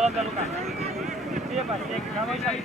Volante Luca. Via pas, vamos a ir.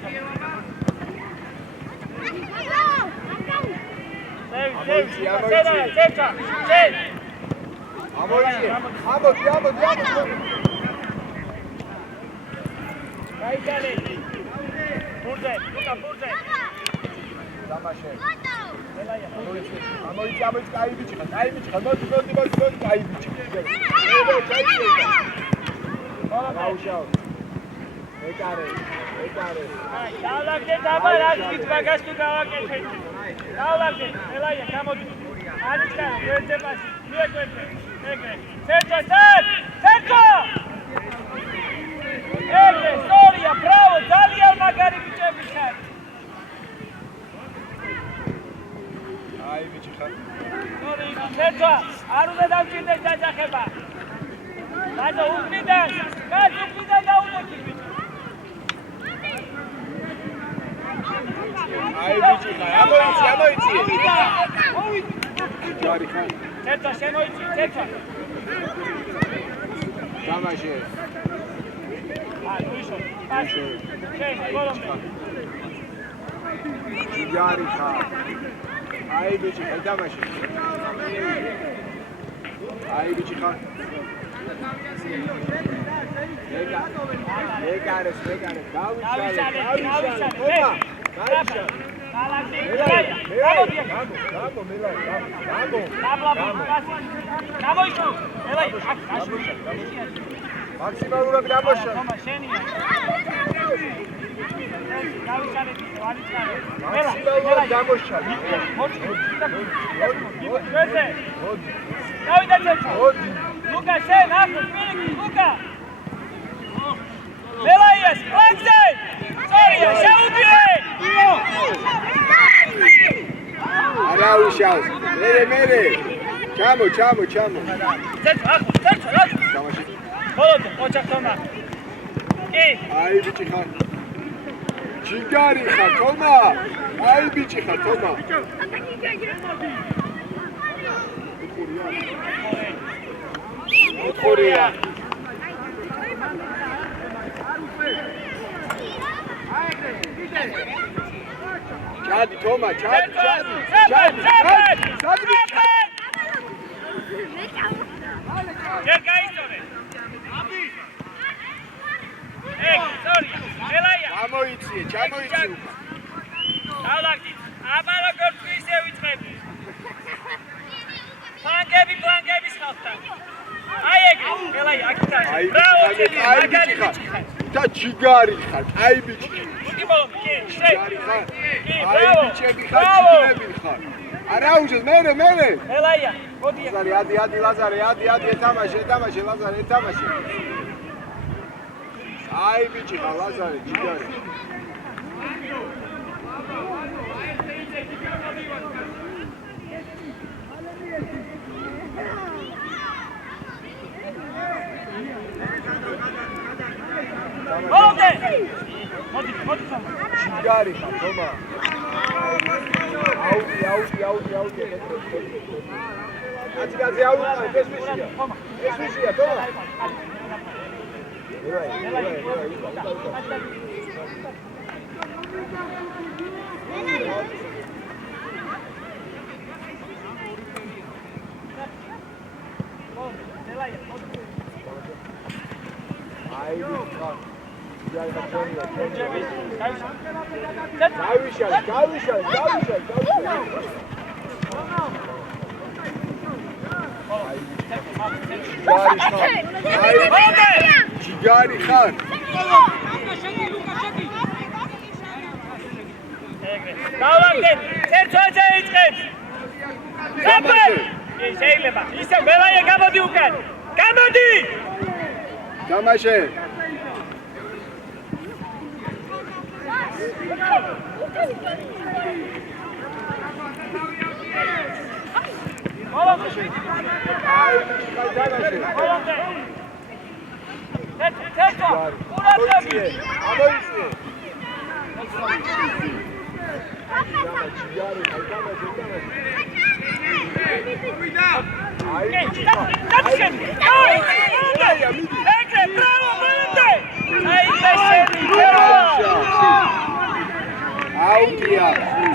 აუტია.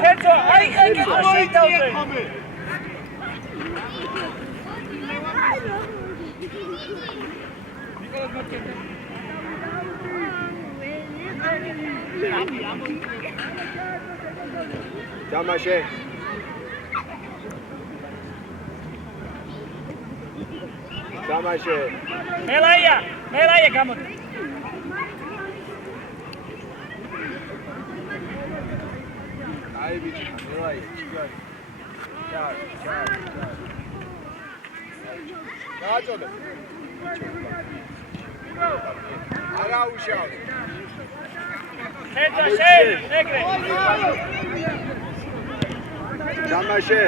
ცეცო, აი ხანკეტო მოითავზე. თამაშე. თამაშე. მელაია გამოდი. აი ბიჭი, მელაია, ჩიგარი. ჩარი. გააწოდე. არა უშავ. ცეცო, შენ, ეგრე. თამაშე.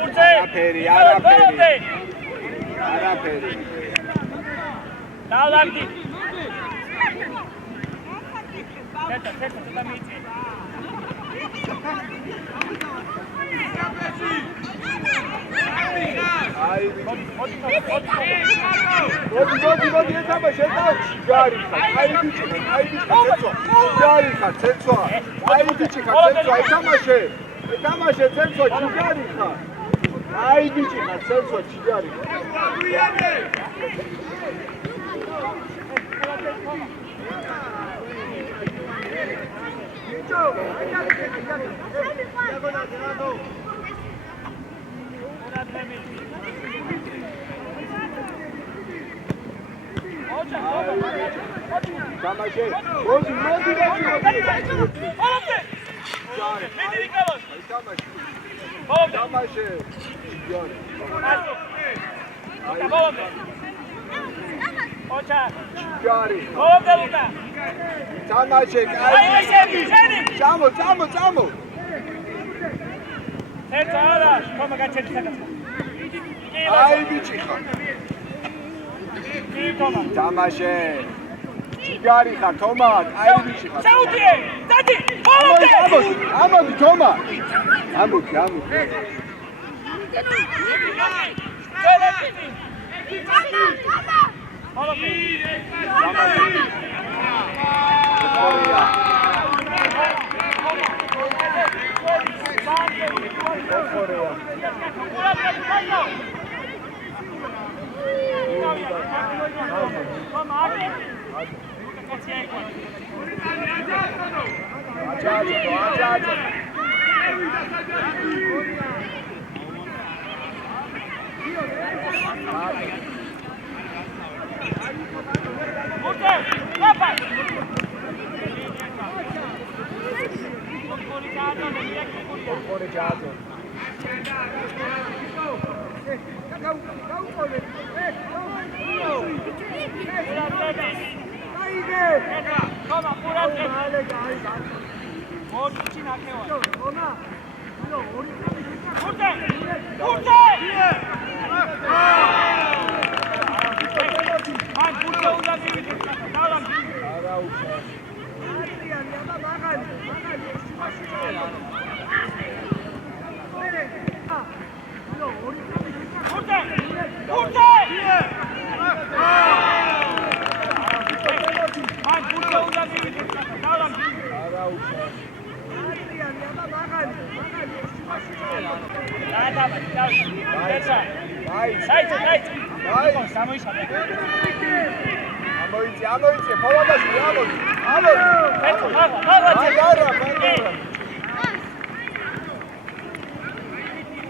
ურთე. არაფერი. დავლამდი. ცეცო, დამიიწე. აი მოდი. თამაშე და ჩიგარი ხარ. აი ბიჭი, ცეცო. ჩიგარი ხარ, ცეცო. აი ბიჭი ხარ, ცეცო, აი თამაშე. თამაშე ცეცო, ჩიგარი ხარ. აი ბიჭი ხარ, ცეცო, ჩიგარი ხარ. თამაშე. მოდი. თამაშე. ჩიგარი. ოჩა. ჩიგარი. მოვდელუკა. თამაშე. აი შენი. წამო. ცეცო, არა, ხომა გაჩერდი საკაცო. აი ბიჭი ხარ. თომა. თამაშე. ჩიგარი ხარ, თომა. აი ბიჭი ხარ. საუთიე, დადი. ამოდი, თომა. ამოდი. ამოიწე, ფოვადაში, ამოდი.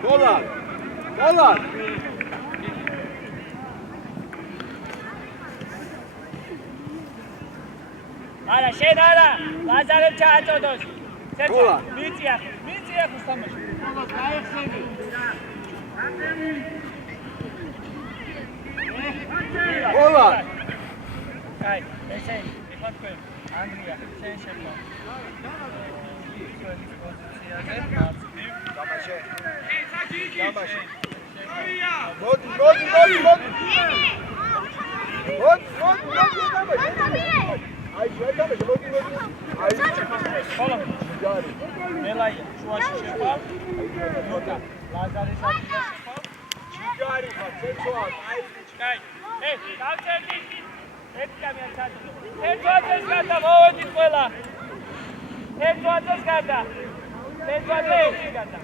გოლად. არა, შენ არა, ლაზარემ ჩააწოდოს. გოლად. მიწია ხუსთამაში. გაიხსენე. გოლად. აი, ესე იფათქვე ანგლია, შენ შეკვდა. პოზიციაზე. თამაშე. მოდი. აი, შევეთამაშე, მოდი. აი, ხოლო ჯარი. მელაია, შუაში შეყავ. ლუკა, ლაზარის ადგილას შეყავ. ჯარი ხარ, ცეცოა, აი, კაი. დავწერდი. ერთი კამია ჩაწოდო. ერთვაძეს გარდა მოვედით ყველა. ერთვაძეს გარდა. ერთვაძე ერთი გარდა.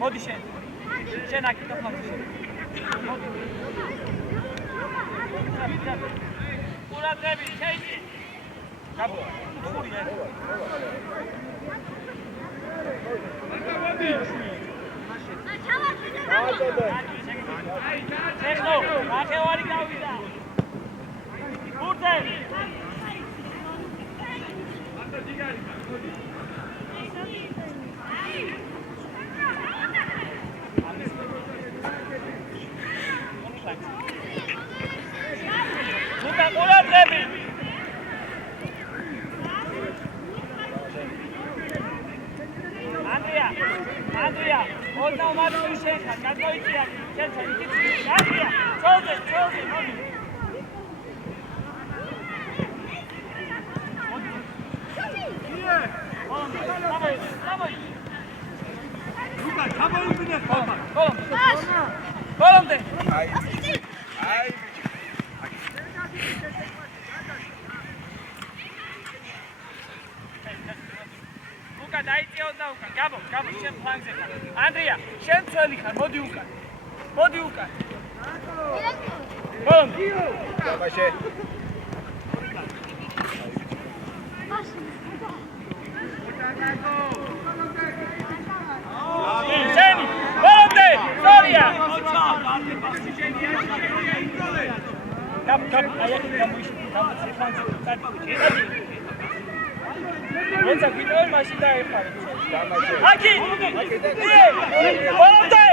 მოდი შენ. შენ აქ დაფლავ შენ. მოდი. ყურადღებით ჩაიჭი. გაბო. ხურია. ეხო, ნახევარი გავიდა. ბურთე. ბურთე ყურადღები. Andrea, hold now my position. Can't go it here. Andrea, hold it. Andrea, შენ წველი ხარ, მოდი უკან. ბოლომ. დაბაშე. შენი, ბოლომდე, სორია. კაპ, აი აქ What's up? We know machine da Aki! Bolde!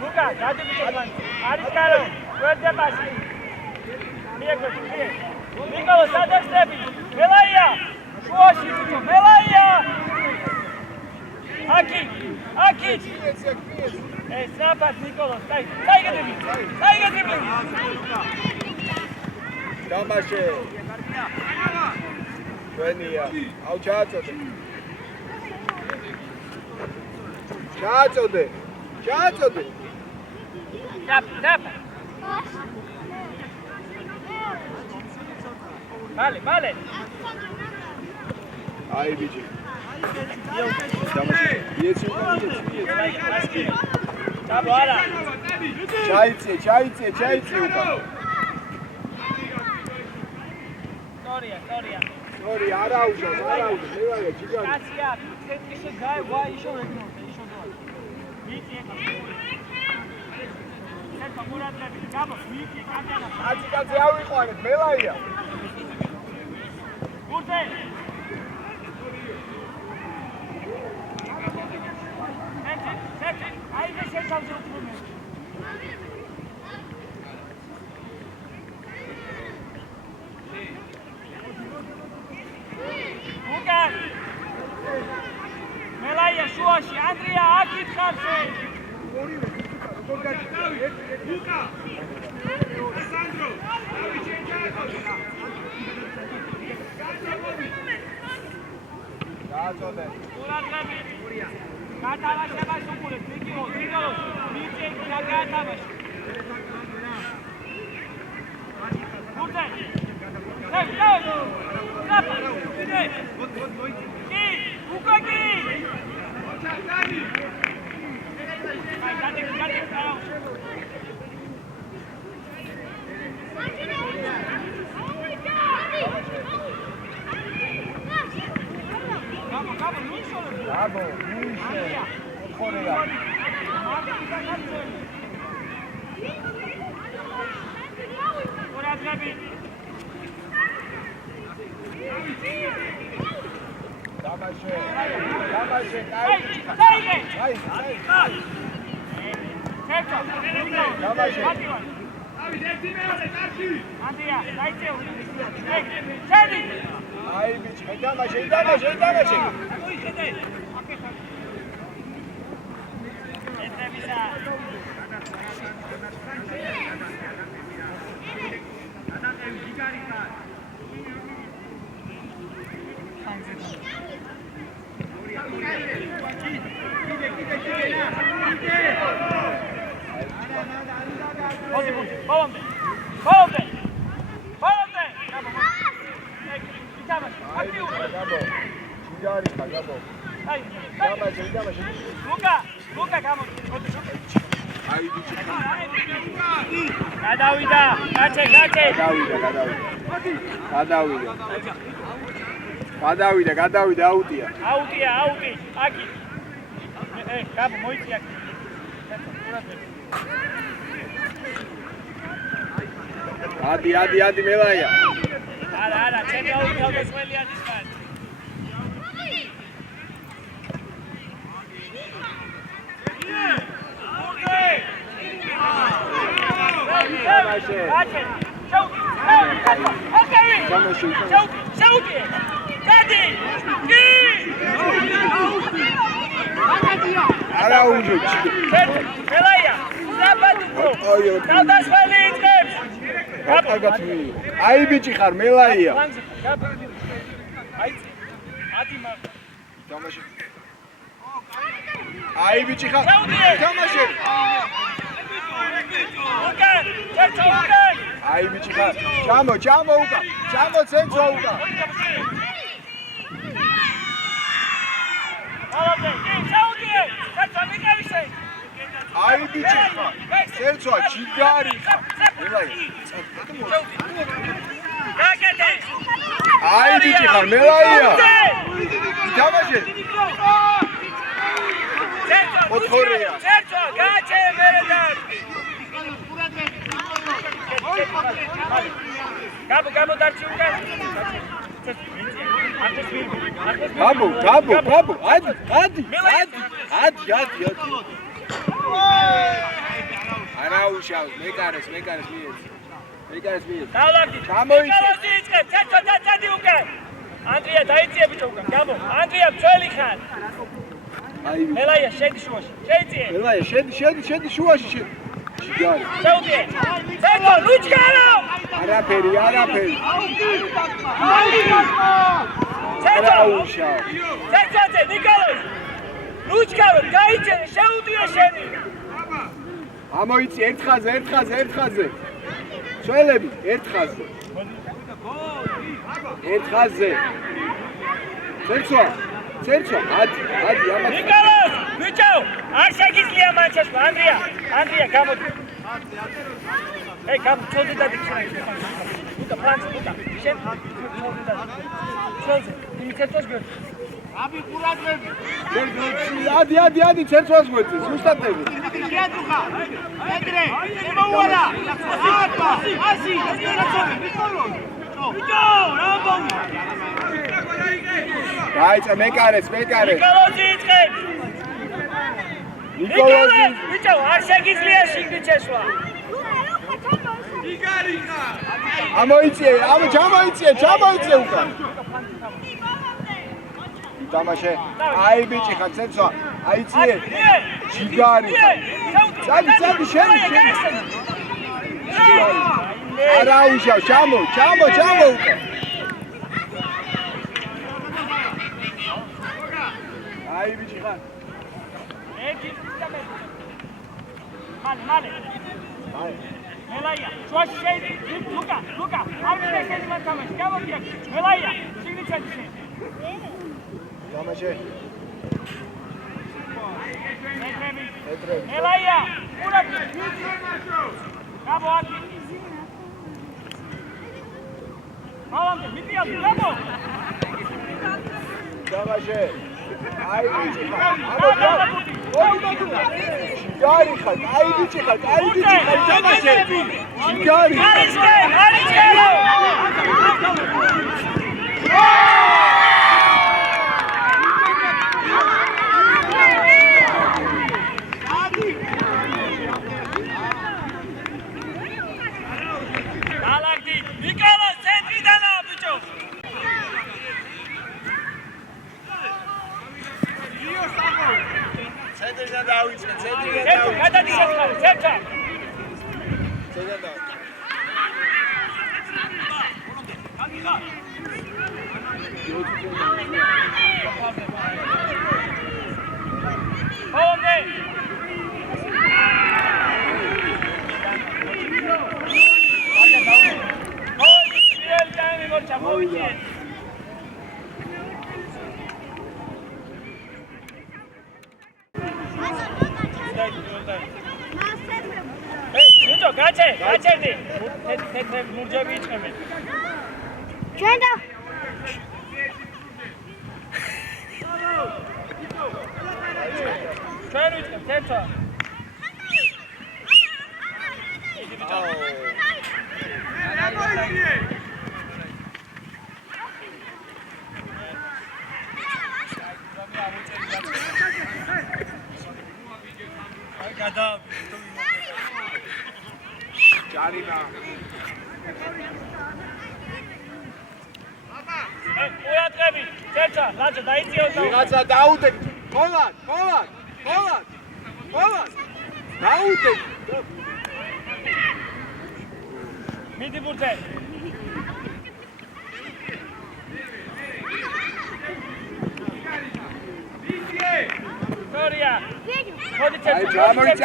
Luka, gadi bichlan. Aris karo. Verde pasi. Nikolo sadestebi. Melaya! Shuashi bicho. Melaya! Aki! Sapat Nikolo, stai gedibli. Damaše. Venija. Au čacode. Tap. Vale. Ai, bici. Damaše. Jeci. Tabo, ala. Čajice upa. Sorry, არა უშავს, მე ვარ ჯიგარი. კაცია, ცენტრში გავა ისო ეგნორდა, ისო დოა. მიწი ეხა. ეხა მურადები, გაბო, მიწი კაცანა. კაცი ავიყვანეთ, მელაია. გურდე. ცენტრი, აი მე შეჭამზე უფრო. Melaya, Shuashi, Andrea, Akit Kharse. Luka. Alessandro. Gazode. Uradlabi. Katavasheba Sukule, Nikolo. Niche Katavash. Kurte. Hey. Rapa. Ukaki! Bravo, Luisa. Korea. Damaše, ბოლომდე. ბოლომდე. ბოლომდე. ითამაშე. აქტიურად. გაბო. ჯიგარი ხარ, გაბო. აი. დამაშე. ლუკა გამოდი. აი ბიჭი. გადავიდა. კაცე. გადავიდა, აუტია. აუტი. აკი. გაბო მოიწი აკი. ადი მელაია. არა, ჩემი აუტი ავდესმელი არის ხარ. არა უჯო. მელაია, საბადო. თავდასხმელი იწყებს. კარგად მი. აი ბიჭი ხარ, მელაია. ადი მაგ. დამაშე. აი ბიჭი ხარ. დამაშე. უკან. აი ბიჭი ხარ. ჩამო უკან. ჩამო ცენტრა უკან. აი ბიჭი ხარ. ცენტრა ჯიგარი ხარ. აი ბიჭი ხარ, მელაია. დამაშე. ოთხორია. ცენტრა გაჩე მერედან. გაბო დარჩი უკან. გაბო, ადი. არა უშავს, მეკარეს მიეც. დავლაგდი. ჩამოიწე. წადი უკან. ანდრია დაიწიე ბიჭო უკან. გაბო, ანდრია მწველი ხარ. აი მელაია შედი შუაში. შეიწიე. მელაია, შედი შუაში. ჯიგარი. შეუძიე. ცენტრო ლუჩკარო. არაფერი. ცენტრო უშავს. ცენტრაზე ნიკოლოზ. ლუჩკარო გაიჭერე, შეუძიე შენი. ამოიწი ერთხაზე. წველები ერთხაზე. ცენტრა, ადი ამას. ნიკოლოზ, ბიჭო, არ შეგიძლია მანჩესლა, ანდრია, გამოდი. ჩოლზე დადი ხარ. უტა ფრანცი, შენ ჩოლზე დადი. ჩოლზე, ცენტროს გერ. აბი ყურადღები. ადი ცენტროს გვეწე, ზუსტად. შეადუხა. ედრე, შემოუარა. ასი, ნიკოლოზ. ბიჭო, რამბოვი. გაიცა მეკარეს. ნიკოლოზი იწყებს. ნიკოლოზი. ბიჭო, არ შეგიძლია შიგნით შესვლა. ჩამოიწიე უკან. დამაშე. აი ბიჭი ხარ, ცენტრა. აიწიე. ჯიგარი. წადი შენი. არა უშავ, ჩამო უკან. აი ბიჭი ხარ. მალე. მელაია, შუაში შეიდი, ლუკა, არ მიდესენი მან თამაში, გამოდი აქ. მელაია, შიგნით შედი. დამაშე. მელაია, ყურადღე. გაბო აკი. მალამდე, მიდიადი, გაბო. დამაშე. აი ბიჭი ხარ. ჯიგარი ხარ. აი ბიჭი ხარ. დამაშე. ჯიგარი. არიშკერო. დალაგდი. ნიკოლოზ ცენტრიდანა ბიჭო. ცენტრიდან დავიწყე, გადადი შეცხარი, ცენტრა. გაჩერდი. თეთრ მურჯები იწყებენ. ჩვენ და ჩვენ ვიწყებ თეთრა. ჯარიმა ყურადღები თეთრა ლაჯო დაიწიო და ვიღაცა დაუდეკ ხოლად დაუდეკ მიდი ბურთე სორია მოდი თეთრა ამოიცი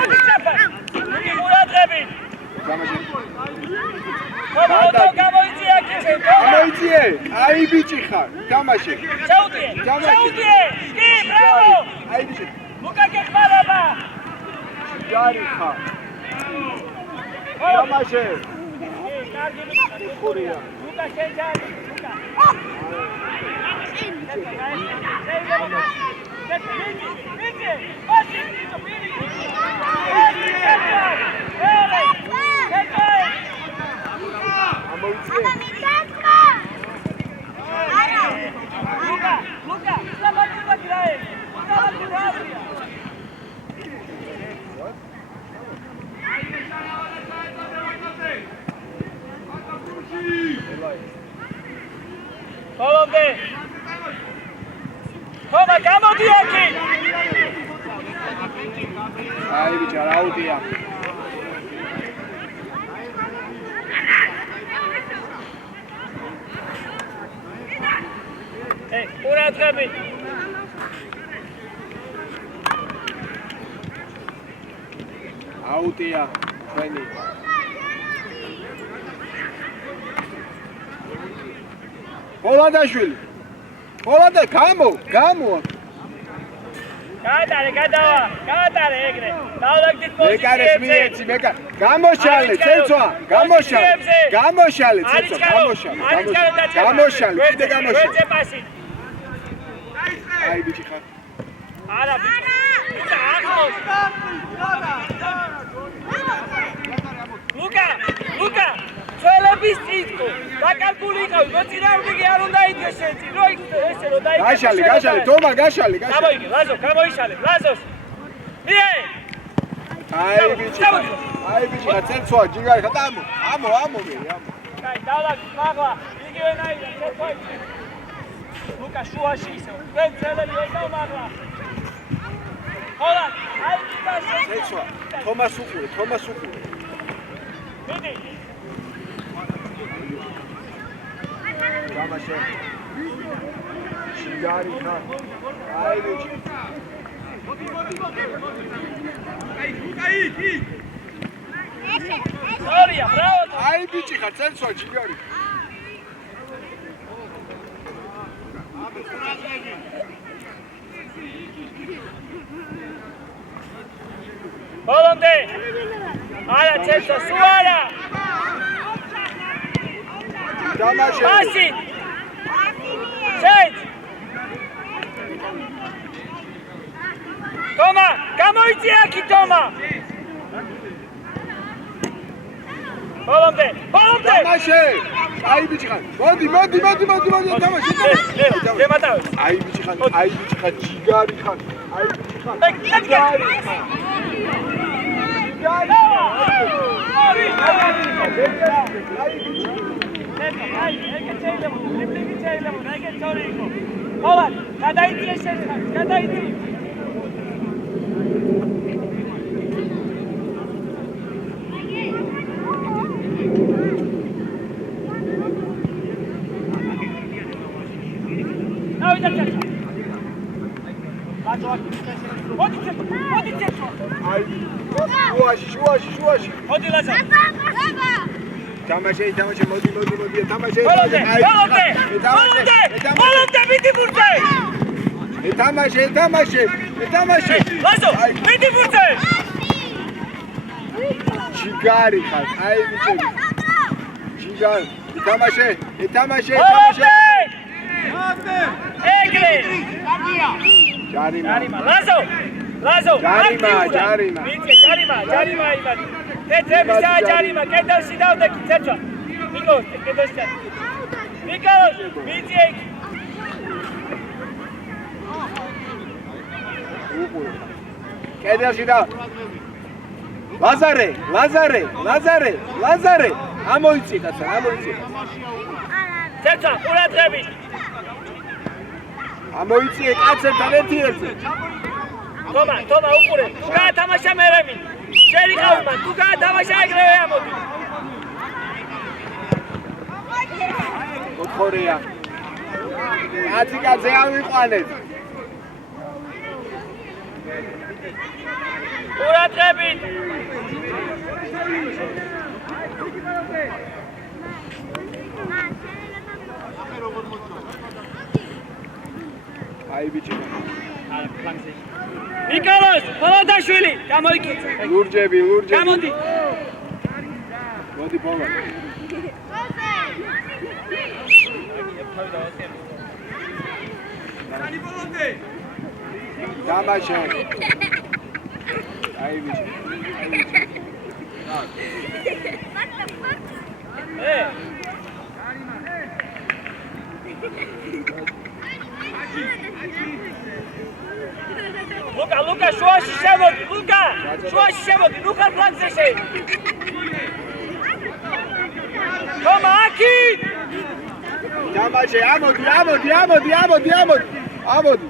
მიდი ყურადღები გამოიწია კიდე ამოიციე აი ბიჭი ხარ თამაში ჩაუდიე კი ბრავო აი ბიჭი ლუკა გეხმარება ჯარი ხარ თამაში კარგი ხურია ლუკა შეჯარი ლუკა Holomde! Toma, გამოდი აქ! აი ბიჭა რაუდია ყურადღები! აუტია ჩვენი პოლანდაშვილი პოლანდა გამო გაატარე ეგრე დავრაგდით მეკარეს მიეცი გამოშალე ცეცვა გამოშალე კიდე გამოშალე აი ბიჭი ხარ არა ბიჭი ახლოს ლუკა ცელების წითკო დაკარგული იყავი მოწინააღმდეგე არ უნდა იდგეს შეცი რო ესე რო დაიგე გაშალი თომა გაშალი გამოიგე ლაზო გამოიშალე ლაზოს მიე აი ბიჭი ცეცვა ჯიგარი ხა ამო კაი დავალ მაგლა იგივენაირად ცეცვა ლუკა შუაში ისე ვენ ცელები ოდნავ მაგლა ხოლა აი ცეცვა თომას უყურე მიდი გამაშე ჯიგარი ხარ აი ბიჭი სორია ბრავო აი ბიჭი ხარ ცეცვა ჯიგარი ჰოლონდე არა ცეცვა სუარა დამაშე პასი შეც თომა გამოიწია აქ თომა ჰოლონდე დამაშე აი ბიჭი ხარ მოდი დამაშე დემატავ აი ბიჭი ხარ ჯიგარი ხარ აი ბიჭი ხარ ჯიგარი აი ეგეთ შეიძლება ეგეთ თორი იყო ხოლა გადაიწია შეხარ გადაიწია შუაში მოდი ლაზა დამაშე მოდი დამაშე ჰოლონდე მიდი ბურთე დამაშე ლაზო მიდი ბურთე ჯიგარი ხარ, აი ბიჭები. ჯიგარი. ეთამაშე. ეგრე. ჯარიმა. ლაზო. ჯარიმა. ვიცი, ჯარიმა იმადი. თეთრებისა ჯარიმა, კედელში დავდექი, ცეცვა. ნიკოლოზ, კედელში ჩა. ნიკოლოზ, ვიცი ეგ. კედელში და ლაზარე. ამოიცი კაცო, ამოიცი. ცეცვა, ყურადღებით. ამოიცი კაცებთან ერთ-ერთი. თომა, უყურე. თუ გაათამაშა მერემი. ჯერი ყავმა, თუ გაათამაშა ეგრევე ამოდი. ოთხორია. კაცი ავიყვანეთ. ყურადღებით. აი ბიჭი. ნიკოლოზ, ფოლოდაშვილი, გამოიკეთე. ლურჯები. გამოდი. მოდი ბოლა. დამაშე. აი ბიჭი. ლუკა, შუაში შემოდი, ნუ ხარ ფლანგზე შენ. თომა, აქი! დამაშე, ამოდი.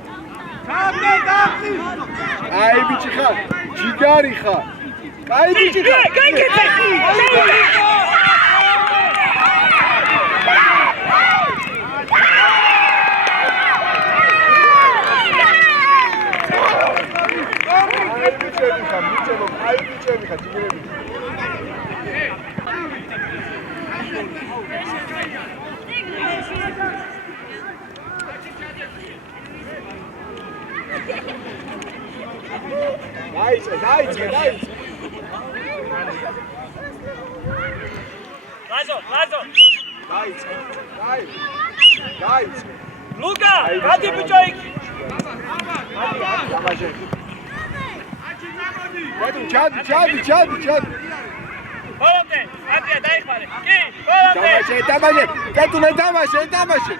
აი ბიჭი ხარ, ჯიგარი ხარ. აი ბიჭი ხარ. გაიგეთე! აი ბიჭები ხარ, ჯიგრები. დაიწყე. ლაზო. დაიწყე. ლუკა, გადი ბიჭო იქ. დამაშე. ბატონ, ჩადი. ბოლომდე, ანდრია დაიხმარე. კი, ბოლომდე. დამაშე. კეთილე დამაშე.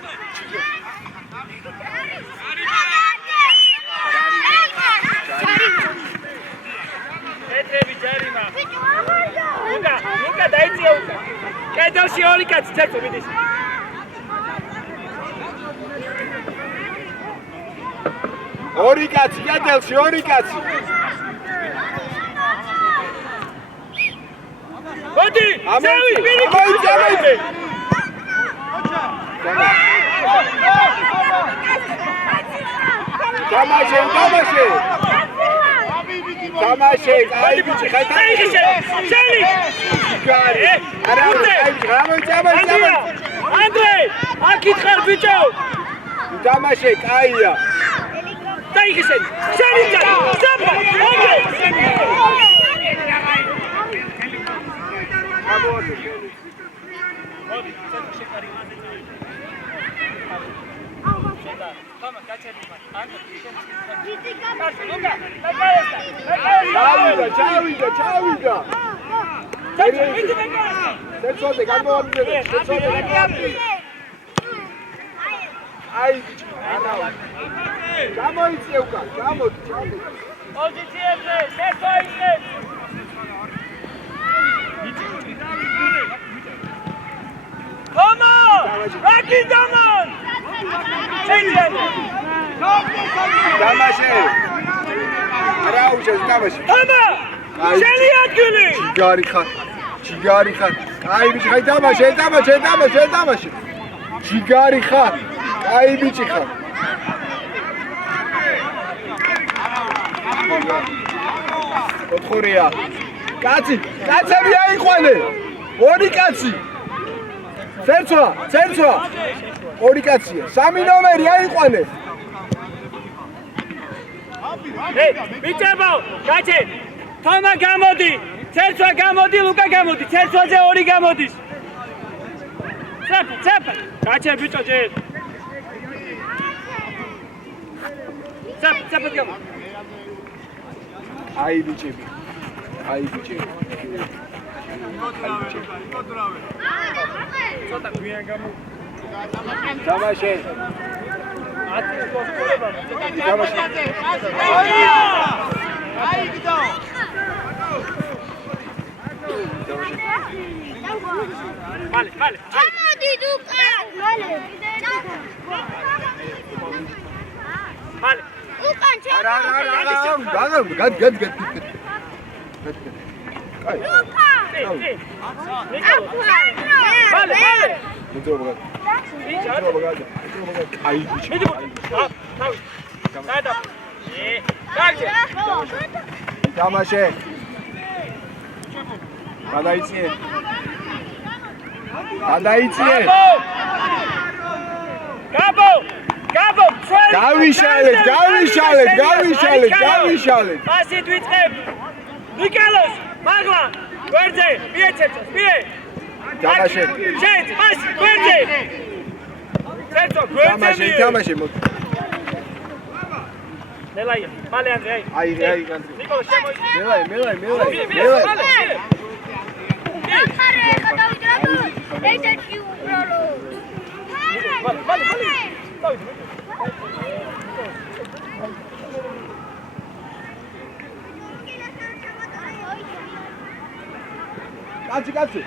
თეთრები ჯარიმა. ლუკა დაიწია უკან. კედელში ორი კაცი ცეცო მიდის. ორი კაცი, კედელში ორი კაცი. მოდი, ზევი, პირი. დამაშე, აი ბიჭი ხარ. შენი. ჯიგარი. არა, ანდრე, აქ ხარ ბიჭო. დამაშე, კაია. დაიხისენ. შენი ჯარი. ზაბა, ეგრე. მოდი, ცეცო შეკარი მანდე წავიდე. თომა, გაჩერდი მათ. ანდრე, ლუკა, ჩავიდა. ცეცოზე გამოვიდე. აი ბიჭი, არა. გამოიწე უკან, გამოდი. პოზიციებზე, ცეცო ისე. თომა! რაკი დამან! დამაშე. არა უშეს დამაშე. თომა! შენი ადგილი! ჯიგარი ხარ. აი ბიჭი ხარ, დამაშე. ჯიგარი ხარ. აი ბიჭი ხარ. ოთხორია. კაცები აიყვანე. ორი კაცი. ცერცვა. ორი კაცია. სამი ნომერი აიყვანე. ბიჭებო, გაჩე! თომა გამოდი! ცერცვა გამოდი, ლუკა გამოდი, ცერცვაზე ორი გამოდის. ცეპ. გაჩერ ბიჭო ჯერ. ცეპ გამო. აი ბიჭები. ცოტა გვიან გამო. თამაშე. Vale. Გამოდი დუკა. Vale. უკან არა. გად. აი. დუკა. Vale. მოძრაობა. აი ბიჭი. Დაიდა. გაიგე. თამაშე. გადაიწიე. Gabo! გავიშალეთ. Პასით ვიწყებ. ნიკოლოს, მაგლა. გვერდზე, მიეცეცოს, მie. თამაშე. შენ, პასი, გვერდზე. ცერცო, გვერდზე. თამაშე. ნელაია, მალე ანდრე, აი. აი. ნიკოლოს შემოიწე. მელაი. ახარე გადავიდრებო. ესეთი უბრალო. Vale. კაცი.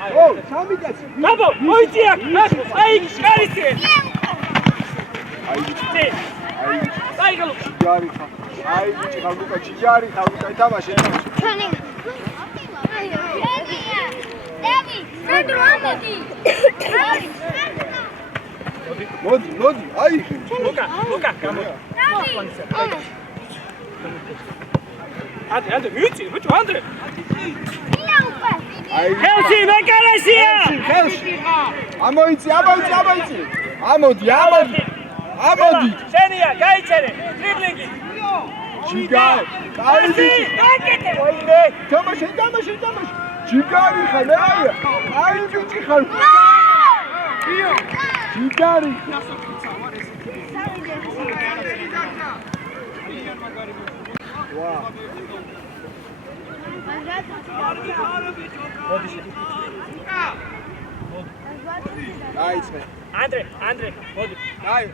სამი კაცი. Gabo, მოიწია. აი, კარისე. აი ბიჭი. აი, გალო. ჯარი ხა. აი ბიჭი ხა ლუკა ჯარი ხა ლუკა თამაშე. ჩანი. დევი, სანდრო ამოდი. მოდი. აი. ლუკა, გამო. ანდრე, მიიწი, ბიჭო, ანდრე. აი. ხელში, მეკარასია. ხელში. ამოიწი. ამოდი. შენია, გაიჩერე. დრიბლინგი. ჯიგარი. აი ბიჭი. გაკეთე. ვაიმე. თამაშე. ჯიგარი ხა ნაია. აი ბიჭი ხა. ჯიგარი. ვა. აიცე. ანდრე, მოდი. აი.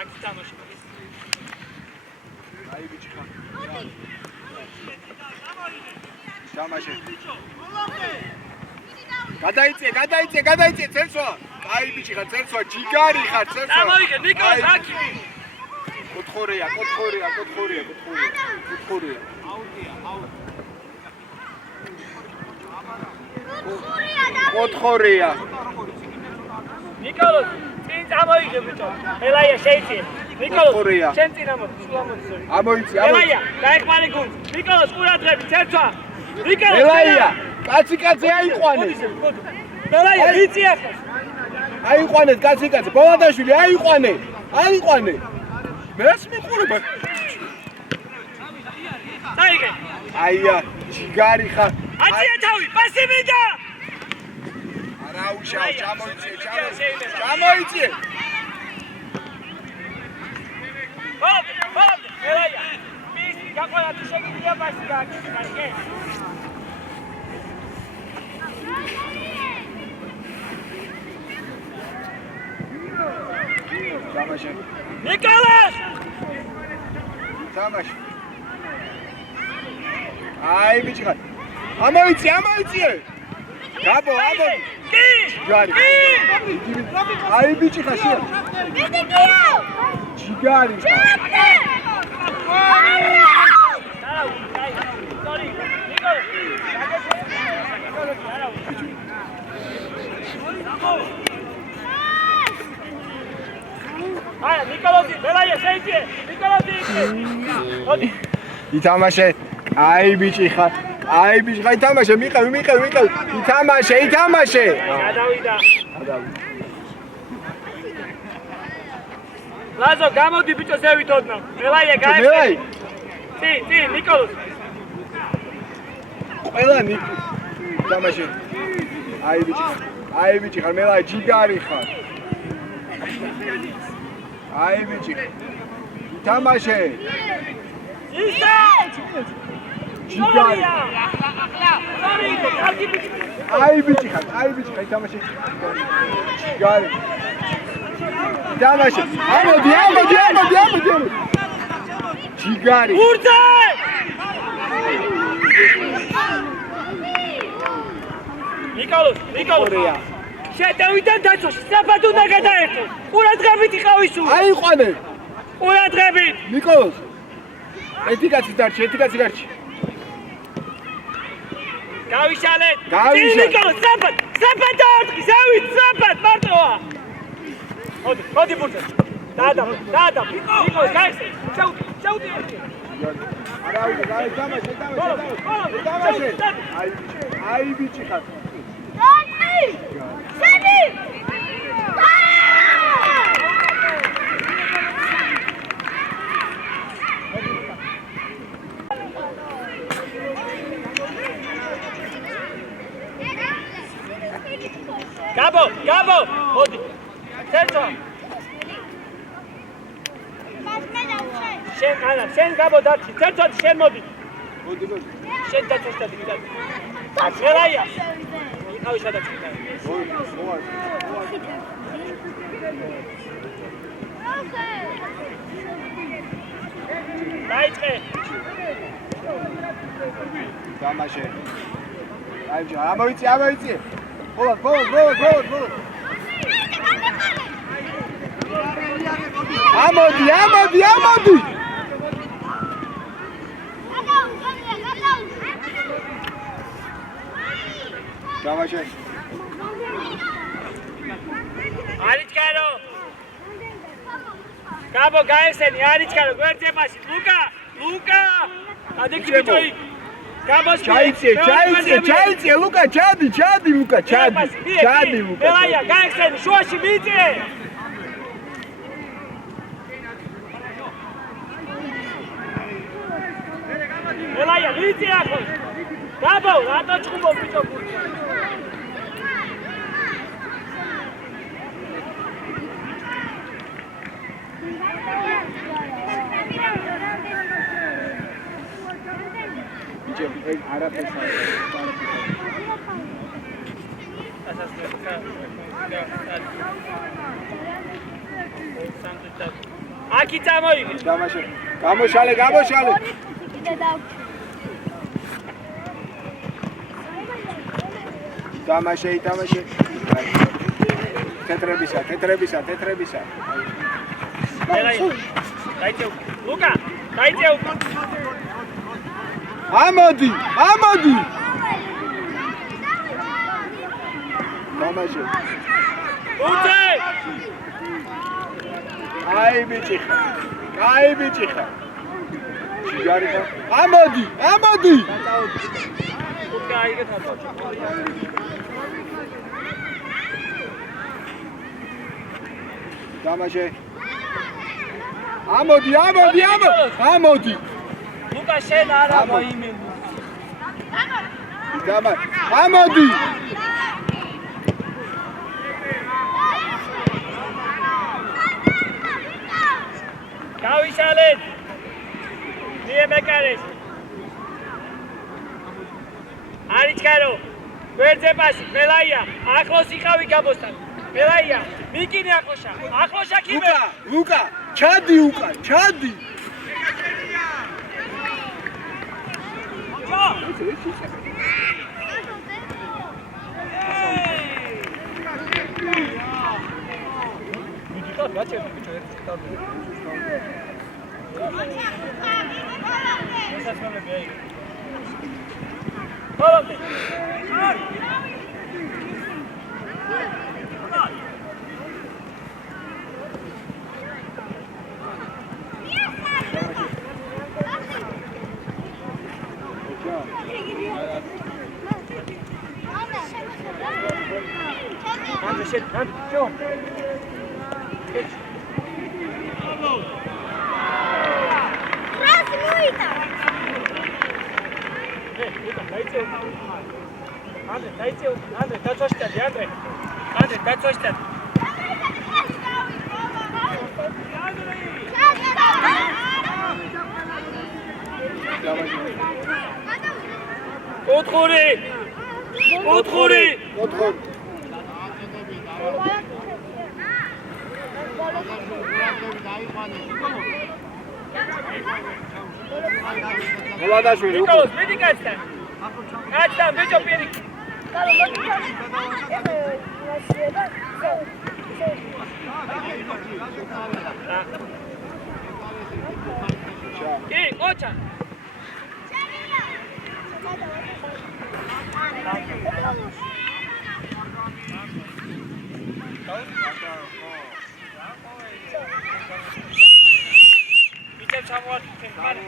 აქ თამაში. აი ბიჭი ხა. თამაშე. გადაიწე ცერცვა. აი ბიჭი ხა ცერცვა, ჯიგარი ხარ ცერცვა. დამოიგე, ნიკოლოს აქი. კოთხორია. კოთხორია. ნიკოლოს, წინ წამოიგე ბიჭო. ელაია შეიწიე. ნიკოლოს, კოთხორია. შენ წინ ამოდი, სულ ამოდი. ამოიწი. ელაია, დაეხმარი გუნდს. ნიკოლოს, ყურადღები, ცერცვა. ნიკოლოს. ელაია, კაცი აიყვანე. ელაია, ვიცი ახლა. აიყვანეთ კაცი. ბოლადაშვილი აიყვანე. მეს მიყურება. დაიგე. აია, ჯიგარი ხარ. აწია თავი, პასი მინდა. არა უშავ, ჩამოიწე. ბოლობდე, ელაია. მისი გაყოლა თუ შეგიძლია პასი გააკეთე. თამაშე. ნიკოლოს! თამაშე. აი ბიჭი ხარ. ამოიწი. გაბო. კი! ჯიგარი. აი ბიჭი ხარ შენ. ჯიგარი ხარ. აი, ნიკოლოზი, მელაია შეიწიე. ნიკოლოზი. ითამაშე. აი ბიჭი ხარ. ითამაშე, მიყევი. ითამაშე. გადავიდა. ლაზო, გამოდი ბიჭო ზევით ოდნავ. მელაია გაიხე. წი, ნიკოლოზი. ყველა ნიკი თამაში აი ბიჭი ხარ მელა ჯიგარი ხარ აი ბიჭი თამაში ისე ჯიგარი აი ბიჭი ხარ თამაში ჯიგარი თამაში ამოდი ჯიგარი ურთე ნიკოლოს შეტევიდან დაცვაში საფად უნდა გადაერთო ყურადღებით იყავი სულ აიყვანე ყურადღებით ნიკოლოს ერთი კაცი დარჩი გავიშალეთ გავიშალეთ. ნიკოლოს საფად დაარტყი ზევით საფად მარტოა მოდი ბურთე დაადამ ნიკოლოს გაიხსე შეუდი თამაში აი ბიჭი ხარ Seni! Gabo, მოდი. თერთო. შენ გაბო დარჩი. თერთო შენ მოდი. მოდი. შენ დაწესდა დიდად. მერაია. იყავი სადაც იქნა. დაიწყე. თამაში. ამოიწი. ბოლოს. ამოდი. თამაში. არიჩკარო. გაბო გაესენი არიჩკარო გვერდზე პასი. ლუკა. ადექი ბიჭოი. გაბოს ჩაიწე ლუკა ჩადი ლუკა მელაია გაეხსენი შუაში მიწე მელაია მიწე ახლა გაბო რატო ჭუმობ ბიჭო გურჩა Aki წამოიღე. გამოშალე. თამაში. თეთრებისა. დაიწყე. ლუკა, დაიწყე. ამოდი. თამაში. უთე! აი ბიჭი ხარ. ჯიგარი ხარ. ამოდი. ლუკა აიგე თამაში. თამაში. ამოდი. ლუკა შენ არა მოიმენ. ამოდი. გავიშალეთ. მიემეკარეს. არიჩკარო. გვერდზე პასი. მელაია. ახლოს იყავი გაბოსთან. მელაია. მიკინე ახლოშა კიბე. ლუკა. ჩადი. Ანდრე, დაცვაშტადი, Ანდრე, დაცვაშტადი. ოთხური. მოლადაშვილი ნიკოლოზ, მიდი კაცთან. კაცთან, ბიჭო პირი. კი, ოჩა. Bitte çabuk. Hadi.